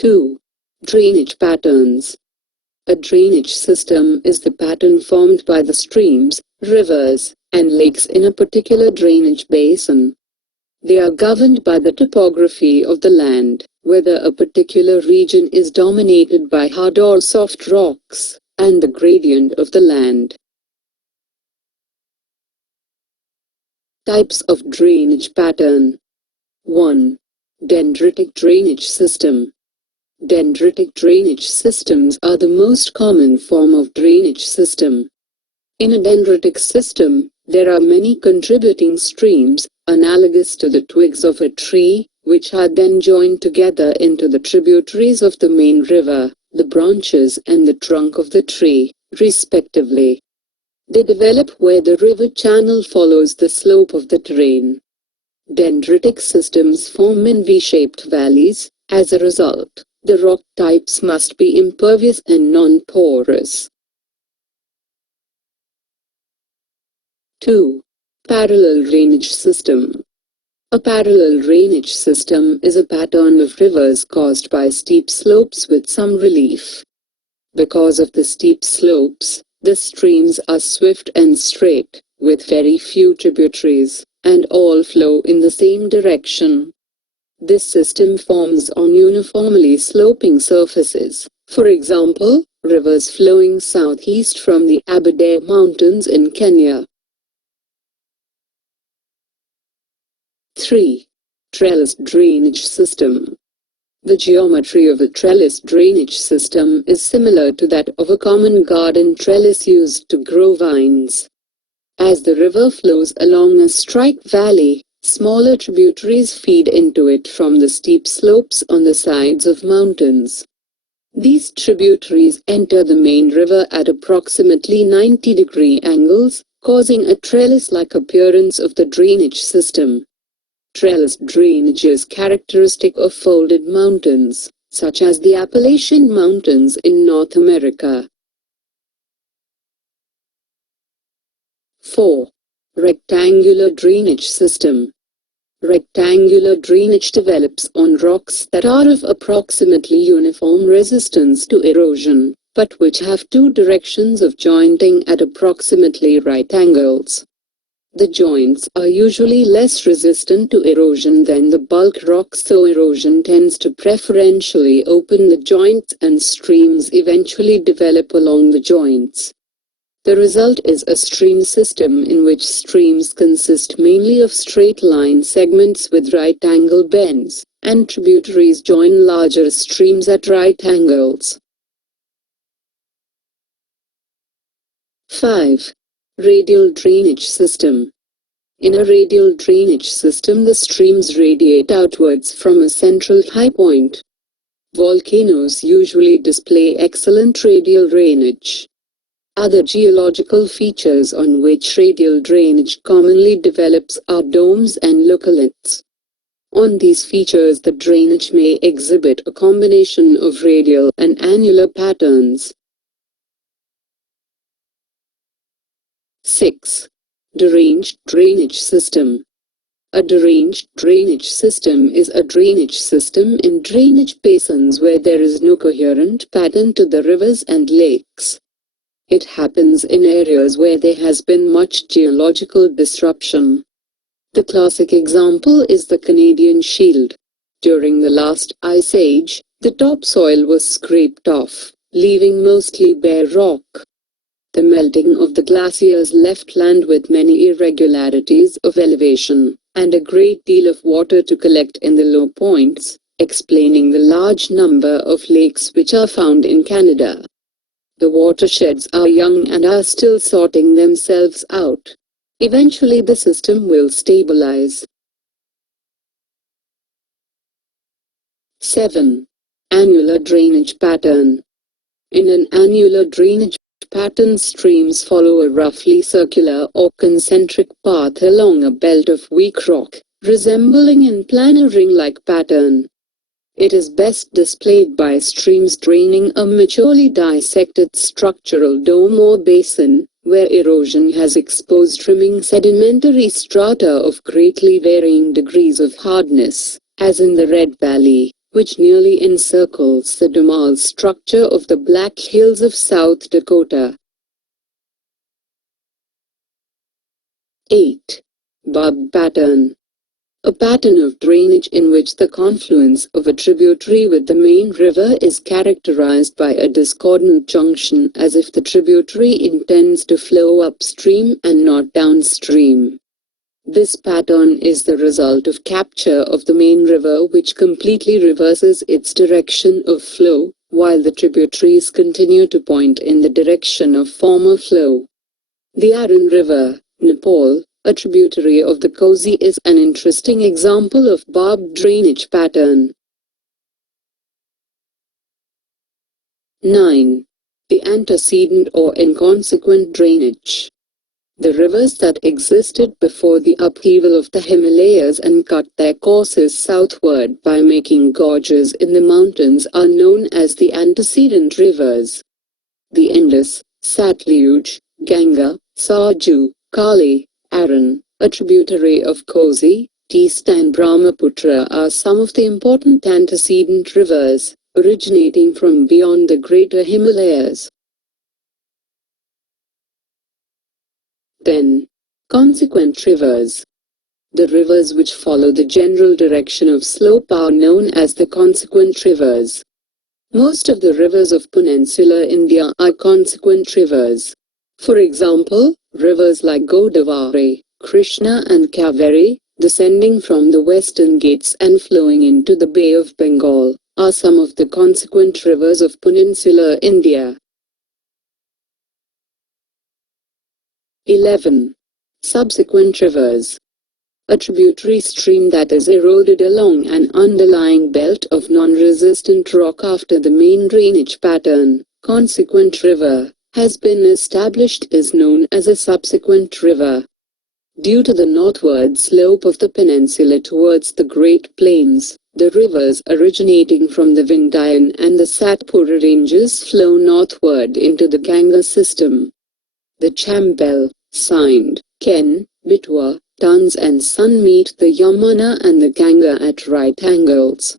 2. Drainage patterns. A drainage system is the pattern formed by the streams, rivers, and lakes in a particular drainage basin. They are governed by the topography of the land, whether a particular region is dominated by hard or soft rocks, and the gradient of the land. Types of drainage pattern. 1. Dendritic drainage system. Dendritic drainage systems are the most common form of drainage system. In a dendritic system, there are many contributing streams, analogous to the twigs of a tree, which are then joined together into the tributaries of the main river, the branches and the trunk of the tree, respectively. They develop where the river channel follows the slope of the terrain. Dendritic systems form in V-shaped valleys. As a result, the rock types must be impervious and non-porous. 2. Parallel drainage system. A parallel drainage system is a pattern of rivers caused by steep slopes with some relief. Because of the steep slopes, the streams are swift and straight, with very few tributaries, and all flow in the same direction. This system forms on uniformly sloping surfaces, for example, rivers flowing southeast from the Aberdare Mountains in Kenya. 3. Trellis drainage system. The geometry of a trellis drainage system is similar to that of a common garden trellis used to grow vines. As the river flows along a strike valley, smaller tributaries feed into it from the steep slopes on the sides of mountains. These tributaries enter the main river at approximately 90-degree angles, causing a trellis-like appearance of the drainage system. Trellis drainage is characteristic of folded mountains, such as the Appalachian Mountains in North America. 4. Rectangular drainage system. Rectangular drainage develops on rocks that are of approximately uniform resistance to erosion, but which have two directions of jointing at approximately right angles. The joints are usually less resistant to erosion than the bulk rocks, so erosion tends to preferentially open the joints and streams eventually develop along the joints. The result is a stream system in which streams consist mainly of straight-line segments with right-angle bends, and tributaries join larger streams at right angles. 5. Radial drainage system. In a radial drainage system, the streams radiate outwards from a central high point. Volcanoes usually display excellent radial drainage. Other geological features on which radial drainage commonly develops are domes and localiths. On these features, the drainage may exhibit a combination of radial and annular patterns. 6. Deranged drainage system. A deranged drainage system is a drainage system in drainage basins where there is no coherent pattern to the rivers and lakes. It happens in areas where there has been much geological disruption. The classic example is the Canadian Shield. During the last ice age, the topsoil was scraped off, leaving mostly bare rock. The melting of the glaciers left land with many irregularities of elevation, and a great deal of water to collect in the low points, explaining the large number of lakes which are found in Canada. The watersheds are young and are still sorting themselves out. Eventually the system will stabilize. 7. Annular drainage pattern. In an annular drainage pattern, streams follow a roughly circular or concentric path along a belt of weak rock, resembling in plan a ring-like pattern. It is best displayed by streams draining a maturely dissected structural dome or basin, where erosion has exposed trimming sedimentary strata of greatly varying degrees of hardness, as in the Red Valley, which nearly encircles the domal structure of the Black Hills of South Dakota. 8. Bob pattern. A pattern of drainage in which the confluence of a tributary with the main river is characterized by a discordant junction, as if the tributary intends to flow upstream and not downstream. This pattern is the result of capture of the main river, which completely reverses its direction of flow, while the tributaries continue to point in the direction of former flow. The Aran River, Nepal, a tributary of the Kosi, is an interesting example of bob drainage pattern. 9. The antecedent or inconsequent drainage. The rivers that existed before the upheaval of the Himalayas and cut their courses southward by making gorges in the mountains are known as the antecedent rivers. The Indus, Satluj, Ganga, Sarju, Kali, Aran, a tributary of Kosi, Teesta and Brahmaputra are some of the important antecedent rivers, originating from beyond the greater Himalayas. 10. Consequent rivers. The rivers which follow the general direction of slope are known as the consequent rivers. Most of the rivers of peninsular India are consequent rivers. For example, rivers like Godavari, Krishna and Kaveri, descending from the western ghats and flowing into the Bay of Bengal, are some of the consequent rivers of peninsular India. 11. Subsequent rivers. A tributary stream that is eroded along an underlying belt of non-resistant rock after the main drainage pattern, consequent river, has been established is known as a subsequent river. Due to the northward slope of the peninsula towards the Great Plains, the rivers originating from the Vindhyan and the Satpura ranges flow northward into the Ganga system. The Chambel, Sindh, Ken, Betwa, Tons and Sun meet the Yamuna and the Ganga at right angles.